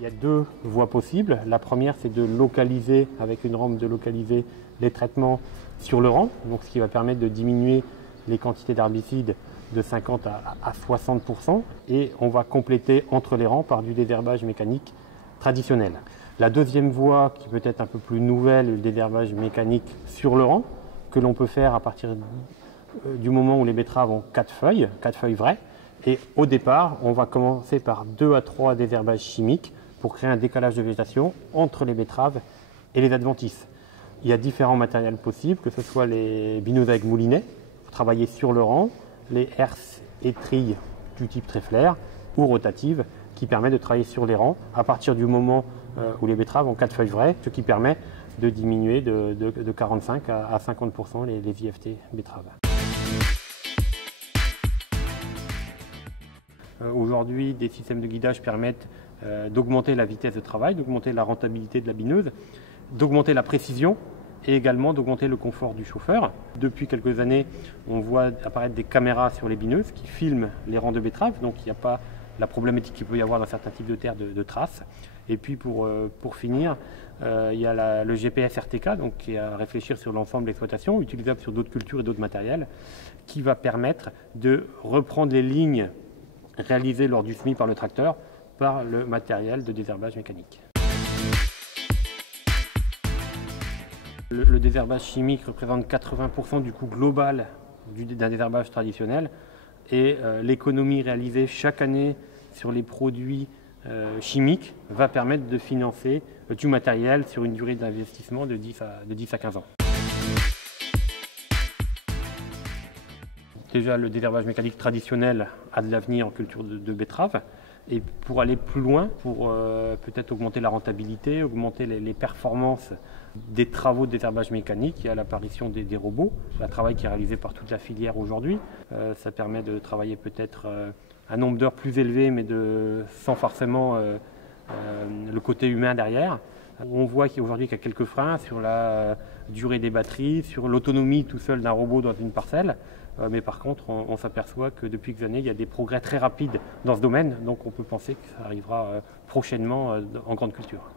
Il y a deux voies possibles. La première, c'est de localiser, avec une rampe, de localiser les traitements sur le rang, donc ce qui va permettre de diminuer les quantités d'herbicides de 50 à 60%, et on va compléter entre les rangs par du désherbage mécanique traditionnel. La deuxième voie, qui peut être un peu plus nouvelle, le désherbage mécanique sur le rang, que l'on peut faire à partir du moment où les betteraves ont 4 feuilles vraies. Et au départ, on va commencer par 2 à 3 désherbages chimiques pour créer un décalage de végétation entre les betteraves et les adventices. Il y a différents matériels possibles, que ce soit les bineuses avec moulinet, pour travailler sur le rang, les herses et trilles du type tréflère ou rotatives, qui permettent de travailler sur les rangs à partir du moment où les betteraves ont 4 feuilles vraies, ce qui permet de diminuer de 45 à 50% les IFT betteraves. Aujourd'hui, des systèmes de guidage permettent d'augmenter la vitesse de travail, d'augmenter la rentabilité de la bineuse, d'augmenter la précision et également d'augmenter le confort du chauffeur. Depuis quelques années, on voit apparaître des caméras sur les bineuses qui filment les rangs de betteraves, donc il n'y a pas la problématique qu'il peut y avoir dans certains types de terres de traces. Et puis pour finir, il y a le GPS RTK, donc qui est à réfléchir sur l'ensemble de l'exploitation, utilisable sur d'autres cultures et d'autres matériels, qui va permettre de reprendre les lignes réalisées lors du semis par le tracteur par le matériel de désherbage mécanique. Le désherbage chimique représente 80% du coût global d'un désherbage traditionnel, et l'économie réalisée chaque année sur les produits chimiques va permettre de financer du matériel sur une durée d'investissement de 10 à 15 ans. Déjà, le désherbage mécanique traditionnel a de l'avenir en culture de betterave. Et pour aller plus loin, pour peut-être augmenter la rentabilité, augmenter les performances des travaux de désherbage mécanique, il y a l'apparition des robots, un travail qui est réalisé par toute la filière aujourd'hui. Ça permet de travailler peut-être un nombre d'heures plus élevé, mais sans forcément le côté humain derrière. On voit qu'aujourd'hui qu'il y a quelques freins sur la durée des batteries, sur l'autonomie tout seul d'un robot dans une parcelle. Mais par contre, on s'aperçoit que depuis quelques années, il y a des progrès très rapides dans ce domaine. Donc on peut penser que ça arrivera prochainement en grande culture.